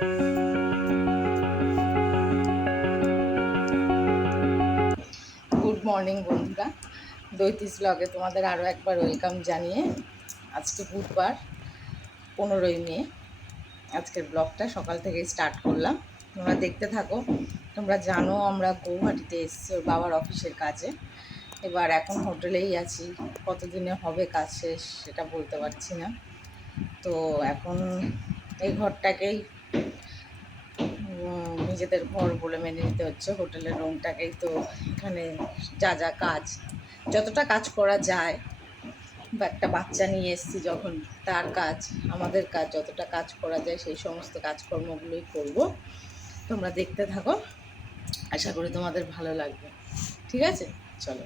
Good morning বন্ধুরা, দৈতিস ব্লগে তোমাদের আরও একবার ওয়েলকাম জানিয়ে আজকে বুধবার 15ই মে আজকের ব্লগটা সকাল থেকে স্টার্ট করলাম। তোমরা দেখতে থাকো। তোমরা জানো আমরা গৌহাটিতে এসেছি ওর বাবার অফিসের কাজে। এবার এখন হোটেলেই আছি, কতদিনে হবে কাজ শেষ সেটা বলতে পারছি না। তো এখন এই ঘরটাকেই নিজেদের ঘর বলে মেনে নিতে হচ্ছে। হোটেলের রুমটাকেই তো এখানে যা যা কাজ, যতটা কাজ করা যায়, বা একটা বাচ্চা নিয়ে এসেছি যখন তার কাজ, আমাদের কাজ, যতটা কাজ করা যায় সেই সমস্ত কাজকর্মগুলোই করব। তোমরা দেখতে থাকো, আশা করি তোমাদের ভালো লাগবে। ঠিক আছে, চলো।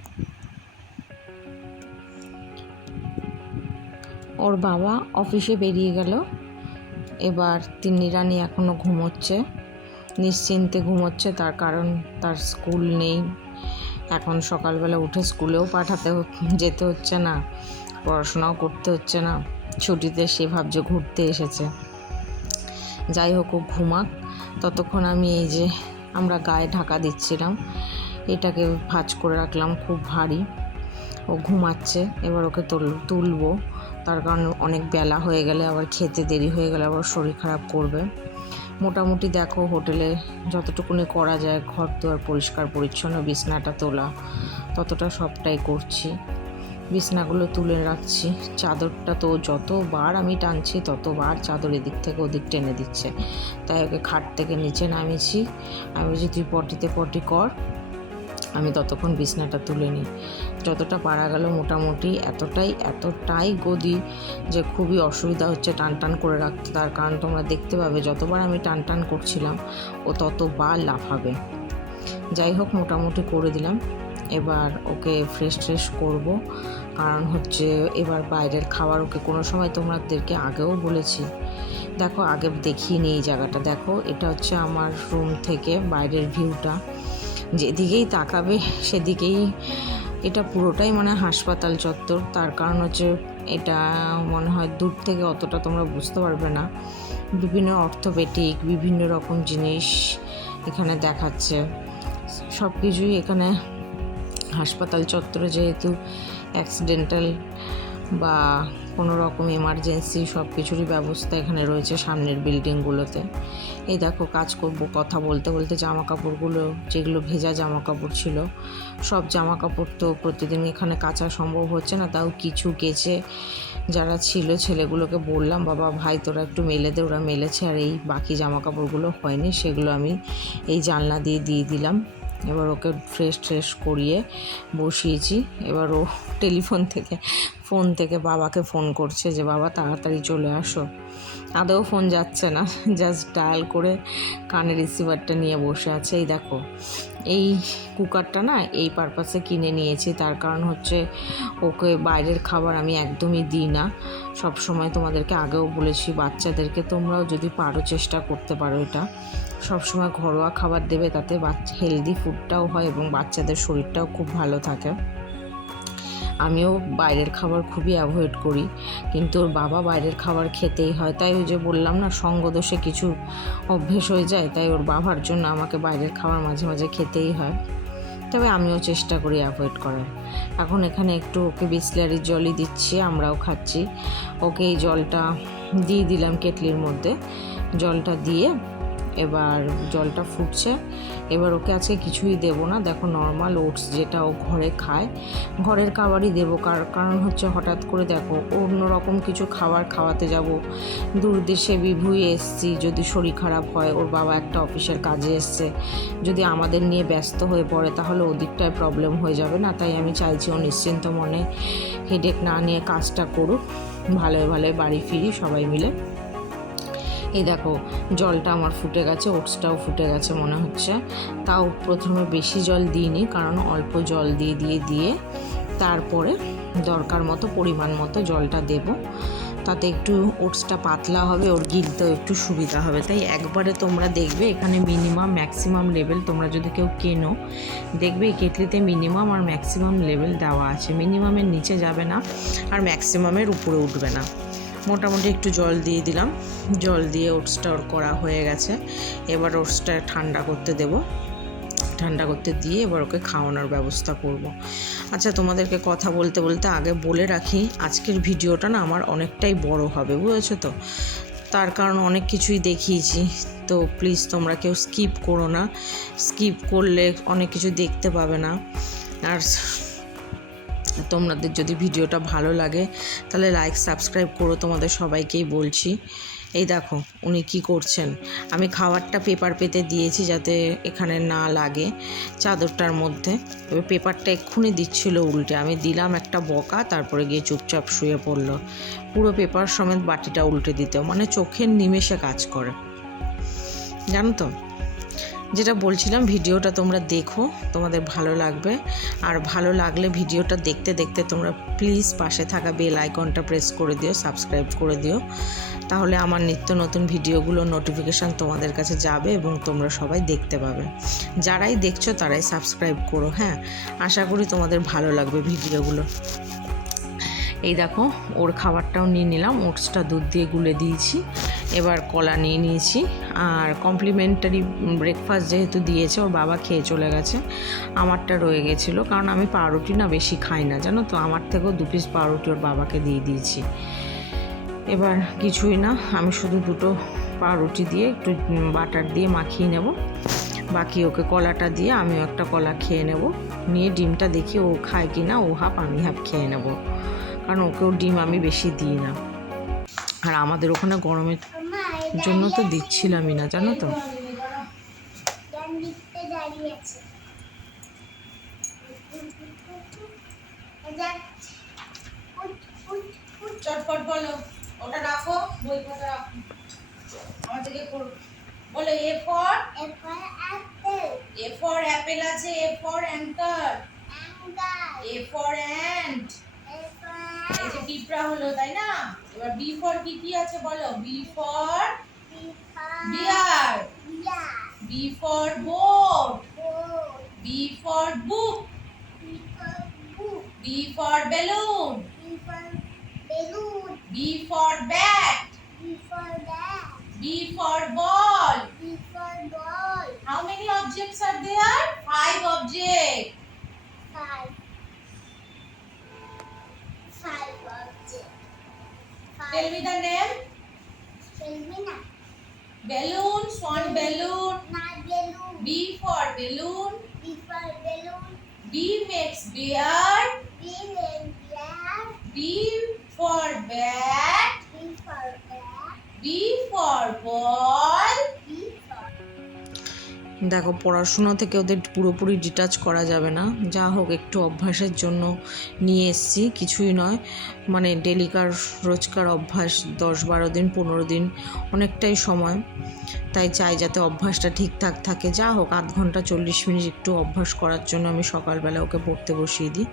ওর বাবা অফিসে বেরিয়ে গেল, এবার তিন্নি রানী এখনও ঘুমোচ্ছে, নিশ্চিন্তে ঘুমোচ্ছে। তার কারণ তার স্কুল নেই এখন, সকালবেলা উঠে স্কুলেও যেতে হচ্ছে না, পড়াশোনাও করতে হচ্ছে না, ছুটিতে সে ভাবছে ঘুরতে এসেছে। যাই হোক, ও ঘুমাক। ততক্ষণ আমি এই যে আমরা গায়ে ঢাকা দিচ্ছিলাম, এটাকে ভাঁজ করে রাখলাম, খুব ভারী। ও ঘুমাচ্ছে, এবার ওকে তুলবো, তার কারণ অনেক বেলা হয়ে গেলে আবার খেতে দেরি হয়ে গেলে আবার শরীর খারাপ করবে। মোটামুটি দেখো হোটেলে যতটুকুনি করা যায়, ঘর দুয়ার পরিষ্কার পরিচ্ছন্ন, বিছনাটা তোলা, ততটা সবটাই করছি। বিছনাগুলো তুলে রাখছি, চাদরটা তো যতবার আমি টানছি ততবার চাদর এদিক থেকে ওদিক টেনে দিচ্ছে। তাই ওকে খাট থেকে নিচে নামিয়েছি। আমি বলছি তুই পটিতে পটি কর, আমি ততক্ষণ বিছনাটা তুলে নিই। যতটা পারা গেল মোটামুটি এতটাই গদি যে খুবই অসুবিধা হচ্ছে টান করে রাখতে। তার কারণ তোমরা দেখতে পাবে যতবার আমি টান করছিলাম ও ততবার লাফাবে। যাই হোক, মোটামুটি করে দিলাম। এবার ওকে ফ্রেশ করব, কারণ হচ্ছে এবার বাইরের খাবার ওকে কোনো সময় তোমাদেরকে আগেও বলেছি। দেখো, আগে দেখিয়ে নিই এই জায়গাটা। দেখো, এটা হচ্ছে আমার রুম থেকে বাইরের ভিউটা। যেদিকেই তাকাবে সেদিকেই, এটা পুরোটাই মানে হাসপাতাল চত্বর। তার কারণ হচ্ছে এটা মনে হয় দূর থেকে অতটা তোমরা বুঝতে পারবে না। বিভিন্ন অর্থোপেডিক বিভিন্ন রকম জিনিস এখানে দেখাচ্ছে। সব কিছুই এখানে হাসপাতাল চত্বরে, যেহেতু অ্যাক্সিডেন্টাল বা কোনো রকম এমার্জেন্সি সব কিছুরই ব্যবস্থা এখানে রয়েছে সামনের বিল্ডিংগুলোতে। এই দেখো, কাজ করব কথা বলতে বলতে জামা কাপড়গুলো, যেগুলো ভেজা জামা কাপড় ছিল, সব জামা কাপড় তো প্রতিদিন এখানে কাচা সম্ভব হচ্ছে না, তাও কিছু কেচে যারা ছিল ছেলেগুলোকে বললাম, বাবা ভাই তোরা একটু মেলে দে। ওরা মেলেছে, আর এই বাকি জামা কাপড়গুলো হয়নি, সেগুলো আমি এই জানলা দিয়ে দিলাম। এবার ওকে ফ্রেশ করিয়ে বসিয়েছি। এবার ও ফোন থেকে বাবাকে ফোন করছে যে বাবা তাড়াতাড়ি চলে আসো। আদৌ ফোন যাচ্ছে না, জাস্ট ডায়াল করে কানে রিসিভারটা নিয়ে বসে আছে। এই দেখো, এই কুকারটা না এই পারপাসে কিনে নিয়েছি। তার কারণ হচ্ছে ওকে বাইরের খাবার আমি একদমই দিই না। সব সময় তোমাদেরকে আগেও বলেছি, বাচ্চাদেরকে তোমরাও যদি পারো চেষ্টা করতে পারো, এটা সবসময় ঘরোয়া খাবার দেবে, তাতে হেলদি ফুডটাও হয় এবং বাচ্চাদের শরীরটাও খুব ভালো থাকে। আমিও বাইরের খাবার খুবই অ্যাভয়েড করি, কিন্তু ওর বাবা বাইরের খাবার খেতেই হয়। তাই ওই যে বললাম না, সঙ্গদোষে কিছু অভ্যেস হয়ে যায়, তাই ওর বাবার জন্য আমাকে বাইরের খাবার মাঝে মাঝে খেতেই হয়। তবে আমিও চেষ্টা করি অ্যাভয়েড করার। এখন এখানে একটু ওকে বিসলারির জলই দিচ্ছি, আমরাও খাচ্ছি। ওকে এই জলটা দিয়ে দিলাম কেটলির মধ্যে, জলটা দিয়ে এবার জলটা ফুটছে। এবার ওকে আজকে কিছুই দেবো না। দেখো, নর্মাল ওটস যেটা ও ঘরে খায়, ঘরের খাবারই দেবো। কারণ হচ্ছে হঠাৎ করে দেখো অন্য রকম কিছু খাবার খাওয়াতে যাব, দূর দেশে বিভুঁয়ে এসছি, যদি শরীর খারাপ হয়, ওর বাবা একটা অফিসের কাজে এসছে, যদি আমাদের নিয়ে ব্যস্ত হয়ে পড়ে তাহলে ওদিকটায় প্রবলেম হয়ে যাবে না। তাই আমি চাইছি ও নিশ্চিন্ত মনে হেডেক না নিয়ে কাজটা করুক, ভালোই বাড়ি ফিরি সবাই মিলে। এই দেখো, জলটা আমার ফুটে গেছে, ওটসটাও ফুটে গেছে মনে হচ্ছে। তাও প্রথমে বেশি জল দিইনি, কারণ অল্প জল দিয়ে তারপরে দরকার মতো পরিমাণ মতো জলটা দেব। তাতে একটু ওটসটা পাতলা হবে, ওর গিলতেও একটু সুবিধা হবে। তাই একবারে তোমরা দেখবে এখানে ম্যাক্সিমাম লেভেল, তোমরা যদি কেউ কেনো দেখবে এই কেটলিতে মিনিমাম আর ম্যাক্সিমাম লেভেল দেওয়া আছে। মিনিমামের নিচে যাবে না আর ম্যাক্সিমামের উপরে উঠবে না। মোটামুটি একটু জল দিয়ে দিলাম, জল দিয়ে ওটসটা ওর করা হয়ে গেছে। এবার ওটসটা ঠান্ডা করতে দেবো, ঠান্ডা করতে দিয়ে এবার ওকে খাওয়ানোর ব্যবস্থা করব। আচ্ছা, তোমাদেরকে কথা বলতে বলতে আগে বলে রাখি, আজকের ভিডিওটা না আমার অনেকটাই বড় হবে, বুঝেছো তো? তার কারণ অনেক কিছুই দেখিয়েছি, তো প্লিজ তোমরা কেউ স্কিপ করো না, স্কিপ করলে অনেক কিছু দেখতে পাবে না। আর তোমাদের যদি ভিডিওটা ভালো লাগে তাহলে লাইক সাবস্ক্রাইব করো, তোমাদের সবাইকেই বলছি। এই দেখো উনি কি করছেন, আমি খাবারটা পেপার পেতে দিয়েছি যাতে এখানে না লাগে চাদরটার মধ্যে। এবার পেপারটা এক্ষুনি দিচ্ছিল উল্টে, আমি দিলাম একটা বকা, তারপরে গিয়ে চুপচাপ শুয়ে পড়লো। পুরো পেপার সমেত বাটিটা উল্টে দিতেও, মানে চোখের নিমেষে কাজ করে, জানো তো। যেটা বলছিলাম, ভিডিওটা তোমরা দেখো, তোমাদের ভালো লাগবে। আর ভালো লাগলে ভিডিওটা দেখতে দেখতে তোমরা প্লিজ পাশে থাকা বেল আইকনটা প্রেস করে দিও, সাবস্ক্রাইব করে দিও, তাহলে আমার নিত্য নতুন ভিডিওগুলোর নোটিফিকেশান তোমাদের কাছে যাবে এবং তোমরা সবাই দেখতে পাবে। যারাই দেখছো তারাই সাবস্ক্রাইব করো, হ্যাঁ। আশা করি তোমাদের ভালো লাগবে ভিডিওগুলো। এই দেখো ওর খাবারটাও নিয়ে নিলাম, ওটসটা দুধ দিয়ে গুলে দিয়েছি, এবার কলা নিয়ে নিয়েছি। আর কমপ্লিমেন্টারি ব্রেকফাস্ট যেহেতু দিয়েছে, ওর বাবা খেয়ে চলে গেছে, আমারটা রয়ে গেছিলো, কারণ আমি পাউরুটি না বেশি খাই না, জানো তো। আমার থেকেও 2 পিস পাউরুটি ওর বাবাকে দিয়ে দিয়েছি। এবার কিছুই না, আমি শুধু 2টো পাউরুটি দিয়ে একটু বাটার দিয়ে মাখিয়ে নেব, বাকি ওকে কলাটা দিয়ে আমিও একটা কলা খেয়ে নেব, নিয়ে ডিমটা দেখি ও খায় কি না, ও হাফ আমি হাফ খেয়ে নেব, কারণ ওকেও ডিম আমি বেশি দিই না। আর আমাদের ওখানে গরমের জন্য তো দিচ্ছিলামই না, জানো তো। চটপট বলো, ওটা রাখো, বই খাতা রাখো, আমাদেরকে বলো। এ ফর অ্যাপেল আছে, A for anchor, A for ant, এই যে পিঁপড়া হলো, তাই না? এবার বি ফর কি কি আছে বলো। B for bear, B for boat, B for book, B for balloon, B for bat, B for ball. How many objects are there? 5 objects. Tell me the name. Balloon, swan balloon. B for balloon. B makes bear. B for bat. B for ball. দেখো পড়াশুনো থেকে ওদের পুরোপুরি detach করা যাবে না, যা হোক একটু অভ্যাসের জন্য নিয়ে এসেছি, কিছুই নয়, মানে ডেলিকার রোজকার অভ্যাস, 10-12 দিন 15 দিন অনেকটাই সময়, তাই চাই যাতে অভ্যাসটা ঠিকঠাক থাকে। যা হোক 1/2 ঘন্টা 40 মিনিট একটু অভ্যাস করার জন্য আমি সকালবেলা ওকে পড়তে বসিয়ে দিই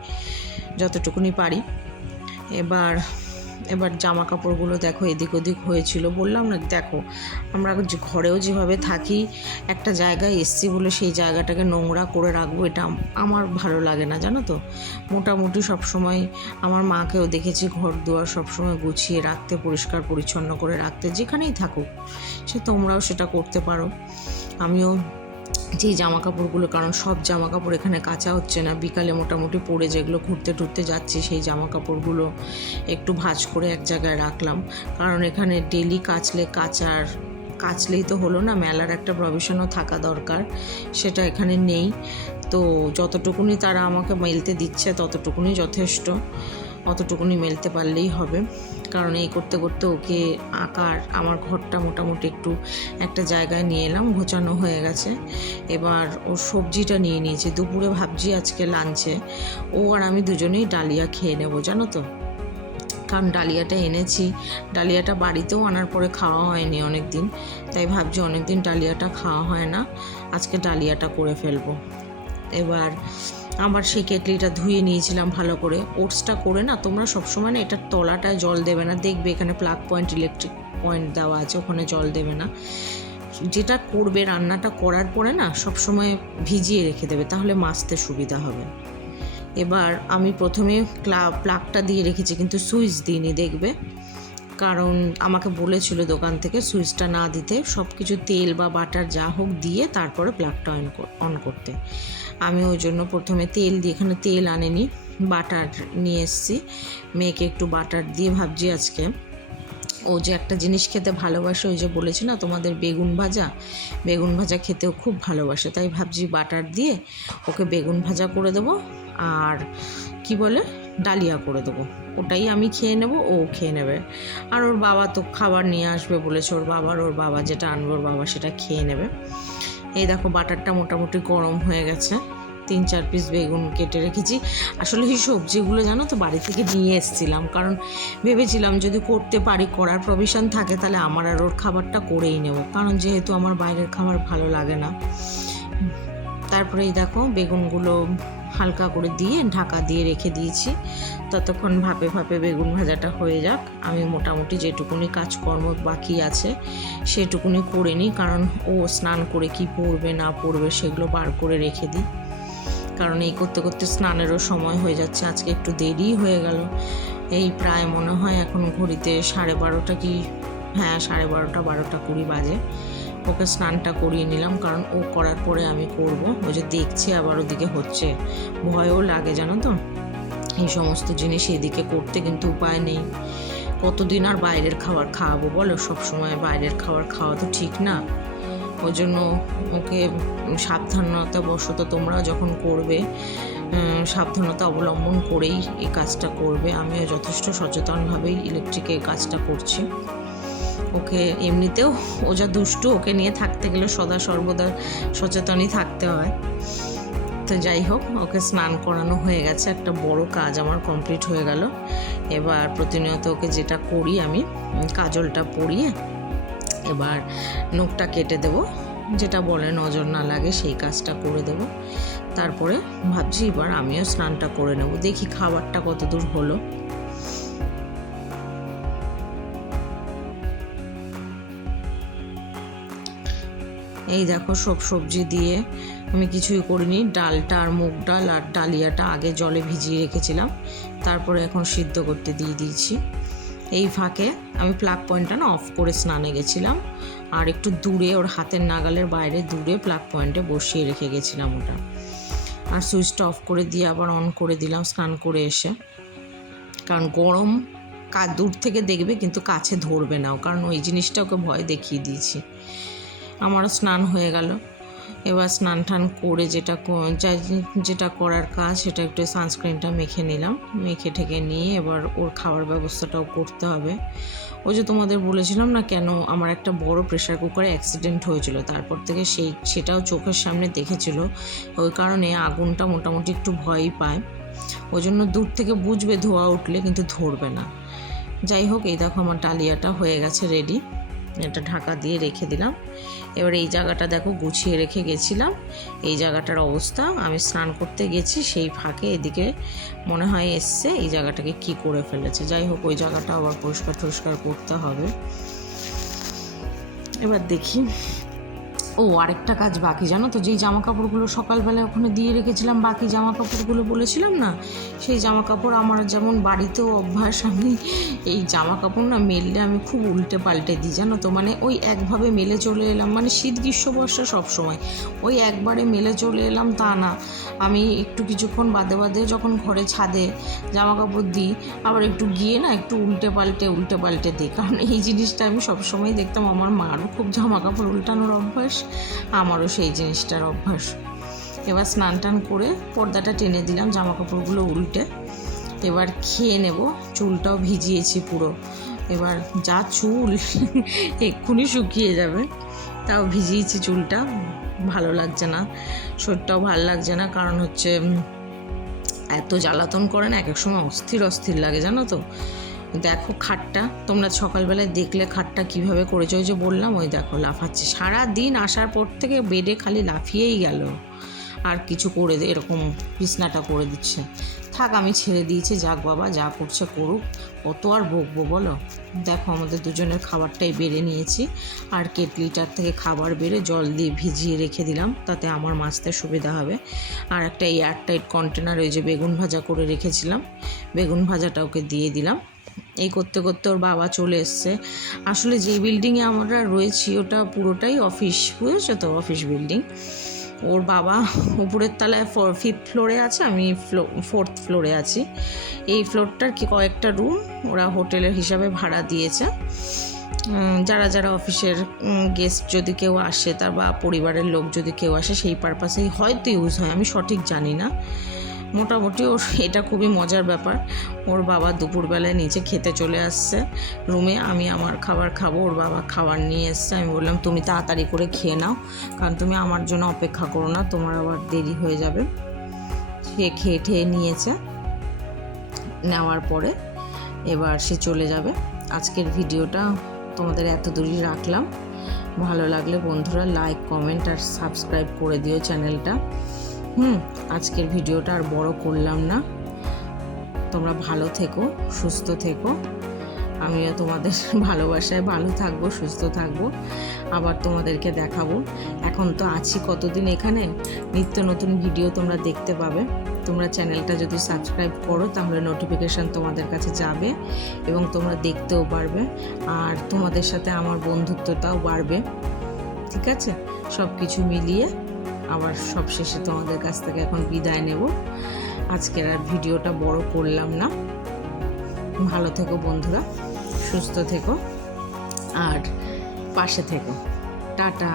যতটুকুনি পারি। এবার জামা কাপড়গুলো দেখো এদিক ওদিক হয়েছিল, বললাম না, দেখো আমরা ঘরেও যেভাবে থাকি, একটা জায়গায় এসছি বলে সেই জায়গাটাকে নোংরা করে রাখবো, এটা আমার ভালো লাগে না, জানো তো। মোটামুটি সবসময় আমার মাকেও দেখেছি ঘর দুয়ার সবসময় গুছিয়ে রাখতে, পরিষ্কার পরিচ্ছন্ন করে রাখতে, যেখানেই থাকুক, সে তোমরাও সেটা করতে পারো। আমিও যেই জামা কাপড়গুলো, কারণ সব জামা কাপড় এখানে কাচা হচ্ছে না, বিকালে মোটামুটি পরে যেগুলো ঘুরতে টুরতে যাচ্ছি সেই জামা কাপড়গুলো একটু ভাঁজ করে এক জায়গায় রাখলাম, কারণ এখানে ডেলি কাচলেই তো হলো না, মেলার একটা প্রভিশনও থাকা দরকার, সেটা এখানে নেই। তো যতটুকুনি তারা আমাকে মেলতে দিচ্ছে ততটুকুনি যথেষ্ট, অতটুকুনি মেলতে পারলেই হবে, কারণ এই করতে করতে ওকে আঁকার আমার ঘরটা মোটামুটি একটু একটা জায়গায় নিয়ে এলাম, গোছানো হয়ে গেছে। এবার ওর সবজিটা নিয়ে নিয়েছি, দুপুরে ভাবছি আজকে লাঞ্চে ও আর আমি দুজনেই ডালিয়া খেয়ে নেবো, জানো তো। কারণ ডালিয়াটা এনেছি, ডালিয়াটা বাড়িতেও আনার পরে খাওয়া হয়নি অনেক দিন, তাই ভাবছি অনেক দিন ডালিয়াটা খাওয়া হয় না, আজকে ডালিয়াটা করে ফেলবো। এবার আবার সেই কেটলিটা ধুয়ে নিয়েছিলাম ভালো করে। ওটসটা করে না তোমরা সবসময় না এটার তলাটায় জল দেবে না, দেখবে এখানে প্লাগ পয়েন্ট, ইলেকট্রিক পয়েন্ট দেওয়া আছে, ওখানে জল দেবে না। যেটা করবে রান্নাটা করার পরে না সবসময় ভিজিয়ে রেখে দেবে, তাহলে মাজতে সুবিধা হবে। এবার আমি প্রথমে প্লাগটা দিয়ে রেখেছি কিন্তু সুইচ দিইনি, দেখবে, কারণ আমাকে বলেছিল দোকান থেকে সুইচটা না দিতে, সব কিছু তেল বা বাটার যা হোক দিয়ে তারপরে প্লাগটা অন করতে। আমি ওই জন্য প্রথমে তেল দিয়ে, এখানে তেল আনেনি, বাটার নিয়ে এসেছি। মেয়েকে একটু বাটার দিয়ে ভাবছি আজকে ও যে একটা জিনিস খেতে ভালোবাসে, ওই যে বলেছি না তোমাদের বেগুন ভাজা খেতেও খুব ভালোবাসে, তাই ভাবছি বাটার দিয়ে ওকে বেগুন ভাজা করে দেবো আর কি বলে ডালিয়া করে দেবো, ওটাই আমি খেয়ে নেব, ও খেয়ে নেবে। আর ওর বাবা তো খাবার নিয়ে আসবে বলেছে, ওর বাবা যেটা আনবে ওর বাবা সেটা খেয়ে নেবে। এই দেখো বাটারটা মোটামুটি গরম হয়ে গেছে, 3-4 পিস বেগুন কেটে রেখেছি। আসলে এই সবজিগুলো জানো তো বাড়ি থেকে নিয়ে এসেছিলাম, কারণ ভেবেছিলাম যদি করতে পারি, করার প্রভিশন থাকে, তাহলে আমার আর ওর খাবারটা করেই নেব, কারণ যেহেতু আমার বাইরের খাবার ভালো লাগে না। তারপরে এই দেখো বেগুনগুলো হালকা করে দিয়ে ঢাকা দিয়ে রেখে দিয়েছি, ততক্ষণ ভাপে ভাপে বেগুন ভাজাটা হয়ে যাক। আমি মোটামুটি যেটুকুনি কাজকর্ম বাকি আছে সেটুকুনি করে নিই, কারণ ও স্নান করে কি পরবে না পরবে সেগুলো বার করে রেখে দিই, কারণ এই করতে করতে স্নানেরও সময় হয়ে যাচ্ছে। আজকে একটু দেরি হয়ে গেল, এই প্রায় মনে হয় এখন ঘড়িতে 12:30 কি, হ্যাঁ 12:30, 12:20 বাজে। ওকে স্নানটা করিয়ে নিলাম, কারণ ও করার পরে আমি করব। ওই যে দেখছি আবার ওদিকে হচ্ছে, ভয়ও লাগে জানো তো এই সমস্ত জিনিস এদিকে করতে, কিন্তু উপায় নেই। কতদিন আর বাইরের খাবার খাওয়াবো বলো, সবসময় বাইরের খাবার খাওয়া তো ঠিক না। ওই জন্য ওকে সাবধানতা বশত তোমরা যখন করবে, সাবধানতা অবলম্বন করেই এই কাজটা করবে। আমিও যথেষ্ট সচেতনভাবেই ইলেকট্রিকের কাজটা করছি। ওকে এমনিতেও ও যা দুষ্টু, ওকে নিয়ে থাকতে গেলে সদা সর্বদা সচেতনই থাকতে হয়। তো যাই হোক, ওকে স্নান করানো হয়ে গেছে, একটা বড় কাজ আমার কমপ্লিট হয়ে গেল। এবার প্রতিনিয়ত ওকে যেটা করি আমি, কাজলটা পরিয়ে এবার নখটা কেটে দেব, যেটা বলে নজর না লাগে সেই কাজটা করে দেব। তারপরে ভাবছি এবার আমিও স্নানটা করে নেব, দেখি খাবারটা কত দূর হলো। এই দেখো সব সবজি দিয়ে আমি কিছুই করিনি, ডালটা আর মুগ ডাল আর ডালিয়াটা আগে জলে ভিজিয়ে রেখেছিলাম, তারপরে এখন সিদ্ধ করতে দিয়ে দিয়েছি। এই ফাঁকে আমি প্লাগ পয়েন্টটা না অফ করে স্নানে গেছিলাম, আর একটু দূরে ওর হাতের নাগালের বাইরে দূরে প্লাগ পয়েন্টে বসিয়ে রেখে গেছিলাম ওটা, আর সুইচটা অফ করে দিয়ে আবার অন করে দিলাম স্নান করে এসে। কারণ গরম দূর থেকে দেখবে কিন্তু কাছে ধরবে না, কারণ ওই জিনিসটা ওকে ভয় দেখিয়ে দিয়েছি। আমারও স্নান হয়ে গেল, এবার স্নান টান করে যেটা করার কাজ সেটা একটু সানস্ক্রিনটা মেখে নিলাম, মেখে ঠেকে নিয়ে এবার ওর খাওয়ার ব্যবস্থাটাও করতে হবে। ওই যে তোমাদের বলেছিলাম না কেন আমার একটা বড় প্রেশার কুকারে অ্যাক্সিডেন্ট হয়েছিল, তারপর থেকে সেটাও চোখের সামনে দেখেছিল, ওই কারণে আগুনটা মোটামুটি একটু ভয়ই পায়। ওই জন্য দূর থেকে বুঝবে ধোঁয়া উঠলে, কিন্তু ধরবে না। যাই হোক, এই দেখো আমার ডালিয়াটা হয়ে গেছে রেডি, এটা ঢাকা দিয়ে রেখে দিলাম। এবার এই জায়গাটা দেখো গুছিয়ে রেখে গেছিলাম, এই জায়গাটার অবস্থা, আমি স্নান করতে গেছি সেই ফাঁকে এদিকে মনে হয় এসছে, এই জায়গাটাকে কি করে ফেলেছে। যাই হোক, ওই জায়গাটা আবার পরিষ্কার করতে হবে। এবার দেখি। ও আরেকটা কাজ বাকি জানো তো, যেই জামা কাপড়গুলো সকালবেলায় ওখানে দিয়ে রেখেছিলাম, বাকি জামা কাপড়গুলো বলেছিলাম না, সেই জামা কাপড় আমার যেমন বাড়িতেও অভ্যাস, আমি এই জামা কাপড় না মেললে আমি খুব উল্টে পাল্টে দিই জানো তো, মানে ওই একভাবে মেলে চলে এলাম, মানে শীত গ্রীষ্ম বর্ষা সবসময় ওই একবারে মেলে চলে এলাম তা না, আমি একটু কিছুক্ষণ বাদে বাদে যখন ঘরে ছাদে জামা কাপড় দিই, আবার একটু গিয়ে না একটু উল্টে পাল্টে দিই, কারণ এই জিনিসটা আমি সবসময় দেখতাম আমার মারও খুব জামা কাপড় উল্টানোর অভ্যাস, আমারও সেই জিনিসটার অভ্যাস। এবার স্নান টান করে পর্দাটা টেনে দিলাম জামা কাপড়গুলো উল্টে, এবার খেয়ে নেব। চুলটাও ভিজিয়েছি পুরো, এবার যা চুল এক্ষুনি শুকিয়ে যাবে, তাও ভিজিয়েছি চুলটা, ভালো লাগছে না, শরীরটাও ভালো লাগছে না, কারণ হচ্ছে এত জ্বালাতন করে না, এক এক সময় অস্থির লাগে জানো তো। দেখো খাটটা তোমরা সকালবেলায় দেখলে খাটটা কিভাবে করেছে, ওই যে বললাম ওই দেখো লাফাচ্ছে, সারা দিন আসার পর থেকে বেডে খালি লাফিয়েই গেল, আর কিছু করে এরকম বিছনাটা করে দিচ্ছে। থাক, আমি ছেড়ে দিয়েছি, যাক বাবা যা করছে করুক, কত আর বকবো বলো। দেখো আমাদের দুজনের খাবারটাই বেড়ে নিয়েছি, আর কেটলিটার থেকে খাবার বেড়ে জল দিয়ে ভিজিয়ে রেখে দিলাম, তাতে আমার মাজতে সুবিধা হবে। আর একটা এয়ারটাইট কন্টেনার ওই যে বেগুন ভাজা করে রেখেছিলাম, বেগুন ভাজাটা ওকে দিয়ে দিলাম, এই করতে করতে ওর বাবা চলে এসছে। আসলে যে বিল্ডিংয়ে আমরা রয়েছি ওটা পুরোটাই অফিস, বুঝেছো তো, অফিস বিল্ডিং। ওর বাবা উপরের তলায় 5th ফ্লোরে আছে, আমি 4th ফ্লোরে আছি। এই ফ্লোরটার কি কয়েকটা রুম ওরা হোটেলের হিসাবে ভাড়া দিয়েছে। যারা যারা অফিসের গেস্ট যদি কেউ আসে, তার বা পরিবারের লোক যদি কেউ আসে, সেই পারপাসেই হয়তো ইউজ হয়, আমি সঠিক জানি না। মোটামুটি ওর এটা খুবই মজার ব্যাপার। ওর বাবা দুপুরবেলায় নিচে খেতে চলে আসছে রুমে, আমি আমার খাবার খাবো, ওর বাবা খাবার নিয়ে এসছে। আমি বললাম তুমি তাড়াতাড়ি করে খেয়ে নাও, কারণ তুমি আমার জন্য অপেক্ষা করো না, তোমার আবার দেরি হয়ে যাবে। সে খেয়ে ঠেয়ে নিয়েছে, নেওয়ার পরে এবার সে চলে যাবে। আজকের ভিডিওটা তোমাদের এত দূরই রাখলাম। ভালো লাগলে বন্ধুরা লাইক, কমেন্ট আর সাবস্ক্রাইব করে দিও চ্যানেলটা। আজকের ভিডিওটা আর বড় করলাম না। তোমরা ভালো থেকো, সুস্থ থেকো, আমিও তোমাদের ভালোবাসায় ভালো থাকবো, সুস্থ থাকবো। আবার তোমাদেরকে দেখাবো। এখন তো আছি কতদিন এখানে, নিত্য নতুন ভিডিও তোমরা দেখতে পাবে। তোমরা চ্যানেলটা যদি সাবস্ক্রাইব করো তাহলে নোটিফিকেশান তোমাদের কাছে যাবে এবং তোমরা দেখতেও পারবে, আর তোমাদের সাথে আমার বন্ধুত্বটাও বাড়বে। ঠিক আছে, সব কিছু মিলিয়ে আবার সব শেষে তোমাদের কাছ থেকে এখন বিদায় নেব। আজকের আর ভিডিওটা বড় করলাম না। ভালো থেকো বন্ধুরা, সুস্থ থেকো আর পাশে থেকো। টাটা।